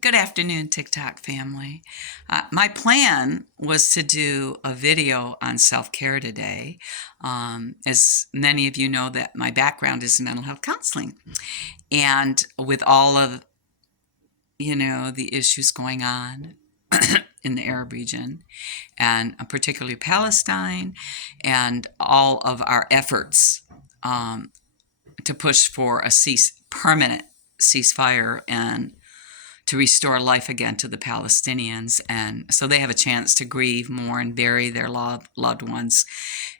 Good afternoon, TikTok family. My plan was to do a video on self-care today. As many of you know, that my background is mental health counseling. And with all of, the issues going on in the Arab region, and particularly Palestine, and all of our efforts to push for a permanent ceasefire and to restore life again to the Palestinians, and so they have a chance to grieve, mourn, bury their loved ones,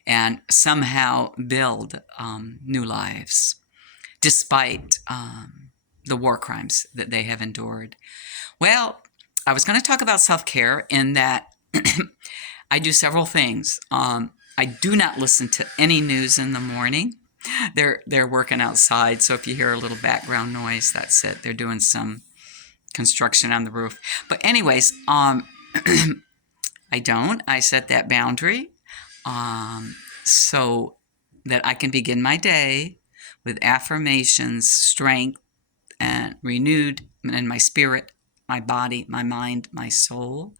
and somehow build new lives, despite the war crimes that they have endured. Well, I was going to talk about self-care in that I do several things. I do not listen to any news in the morning. They're working outside, so if you hear a little background noise, that's it. They're doing some construction on the roof. But anyways, I don't. I set that boundary so that I can begin my day with affirmations, strength, and renewed in my spirit, my body, my mind, my soul,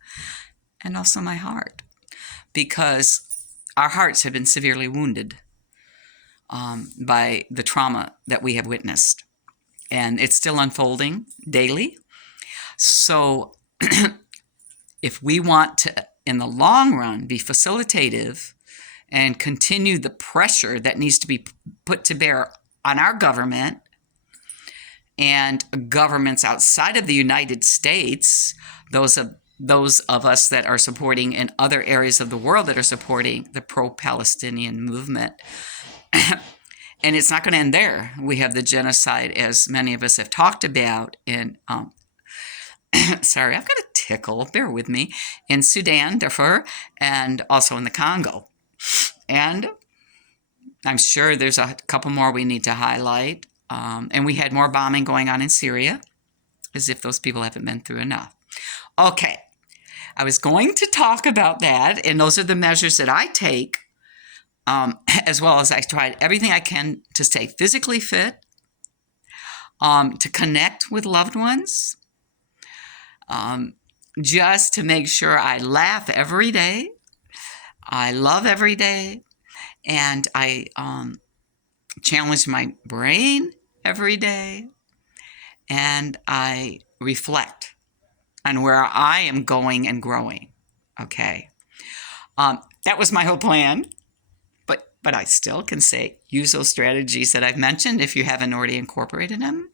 and also my heart. Because our hearts have been severely wounded by the trauma that we have witnessed. And it's still unfolding daily. So if we want to, in the long run, be facilitative and continue the pressure that needs to be put to bear on our government and governments outside of the United States, those of us that are supporting in other areas of the world that are supporting the pro-Palestinian movement, and it's not going to end there. We have the genocide, as many of us have talked about, in sorry, I've got a tickle, bear with me, in Sudan, Darfur, and also in the Congo. And I'm sure there's a couple more we need to highlight. And we had more bombing going on in Syria, as if those people haven't been through enough. Okay, I was going to talk about that, and those are the measures that I take, as well as I tried everything I can to stay physically fit, to connect with loved ones, just to make sure I laugh every day, I love every day, and I challenge my brain every day, and I reflect on where I am going and growing. Okay, that was my whole plan, but I still can say use those strategies that I've mentioned if you haven't already incorporated them.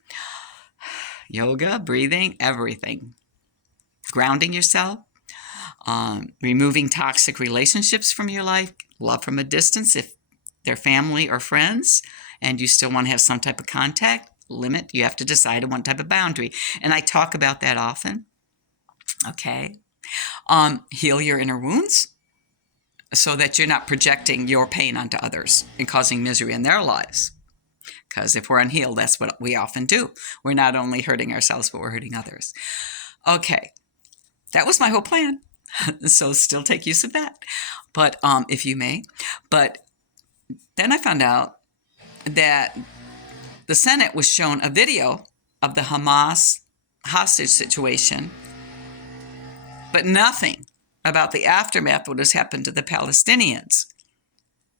Yoga, breathing, everything. Grounding yourself, removing toxic relationships from your life, love from a distance if they're family or friends, and you still want to have some type of contact, limit. You have to decide on one type of boundary. And I talk about that often. Okay. Heal your inner wounds so that you're not projecting your pain onto others and causing misery in their lives. Because if we're unhealed, that's what we often do. We're not only hurting ourselves, but we're hurting others. Okay. That was my whole plan. So still take use of that, but if you may. But then I found out that the Senate was shown a video of the Hamas hostage situation, but nothing about the aftermath of what has happened to the Palestinians.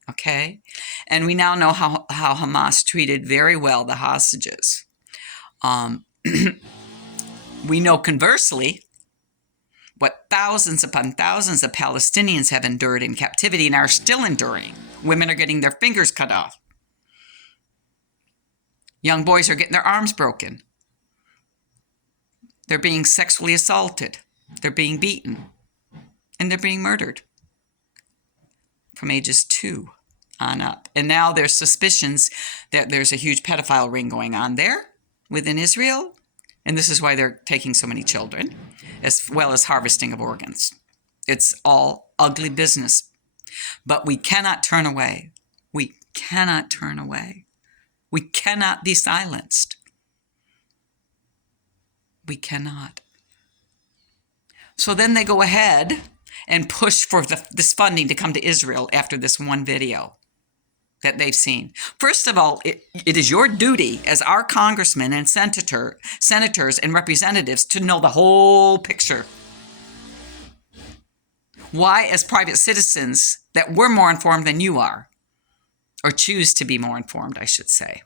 Okay? And we now know how Hamas treated very well the hostages. We know conversely what thousands upon thousands of Palestinians have endured in captivity and are still enduring. Women are getting their fingers cut off. Young boys are getting their arms broken. They're being sexually assaulted. They're being beaten. And they're being murdered from ages 2 on up. And now there's suspicions that there's a huge pedophile ring going on there within Israel. And this is why they're taking so many children, as well as harvesting of organs. It's all ugly business. But we cannot turn away. We cannot turn away. We cannot be silenced. We cannot. So then they go ahead and push for this funding to come to Israel after this one video. that they've seen. First of all, it is your duty as our congressmen and senators and representatives to know the whole picture. Why, as private citizens, that we're more informed than you are, or choose to be more informed, I should say.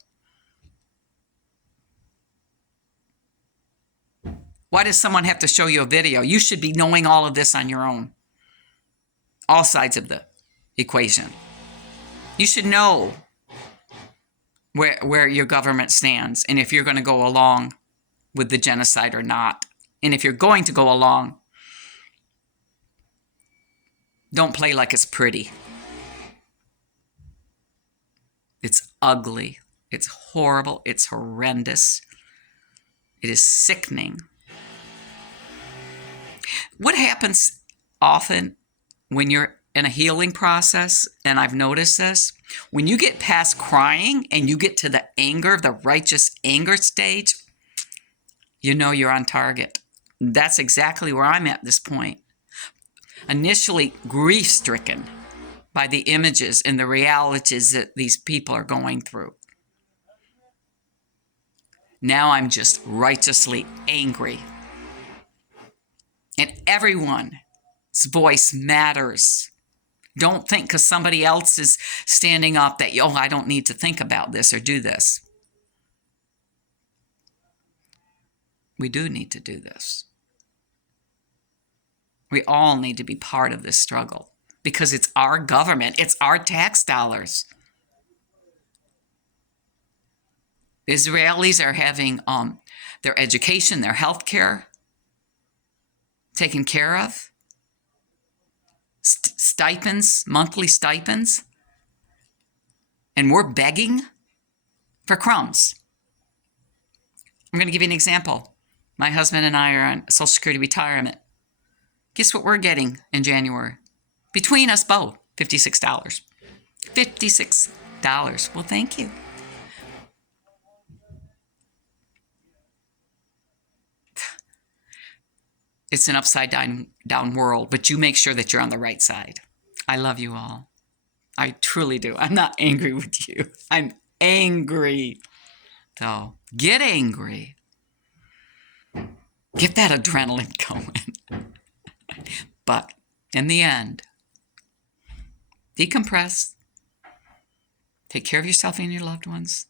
Why does someone have to show you a video? You should be knowing all of this on your own. All sides of the equation. You should know where your government stands and if you're going to go along with the genocide or not. And if you're going to go along, don't play like it's pretty. It's ugly. It's horrible. It's horrendous. It is sickening. What happens often when you're in a healing process, and I've noticed this, when you get past crying and you get to the anger, the righteous anger stage, you know you're on target. That's exactly where I'm at this point. Initially grief-stricken by the images and the realities that these people are going through. Now I'm just righteously angry. And everyone's voice matters. Don't think because somebody else is standing up that, oh, I don't need to think about this or do this. We do need to do this. We all need to be part of this struggle because it's our government. It's our tax dollars. Israelis are having their education, their health care taken care of. Stipends, monthly stipends. And we're begging for crumbs. I'm going to give you an example. My husband and I are on Social Security retirement. Guess what we're getting in January? Between us both, $56. $56. Well, thank you. It's an upside down world, but you make sure that you're on the right side. I love you all. I truly do. I'm not angry with you. I'm angry. So get angry. Get that adrenaline going. But in the end, decompress. Take care of yourself and your loved ones.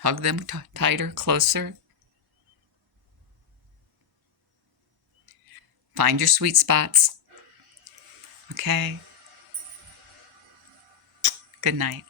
Hug them tighter, closer. Find your sweet spots. Okay? Good night.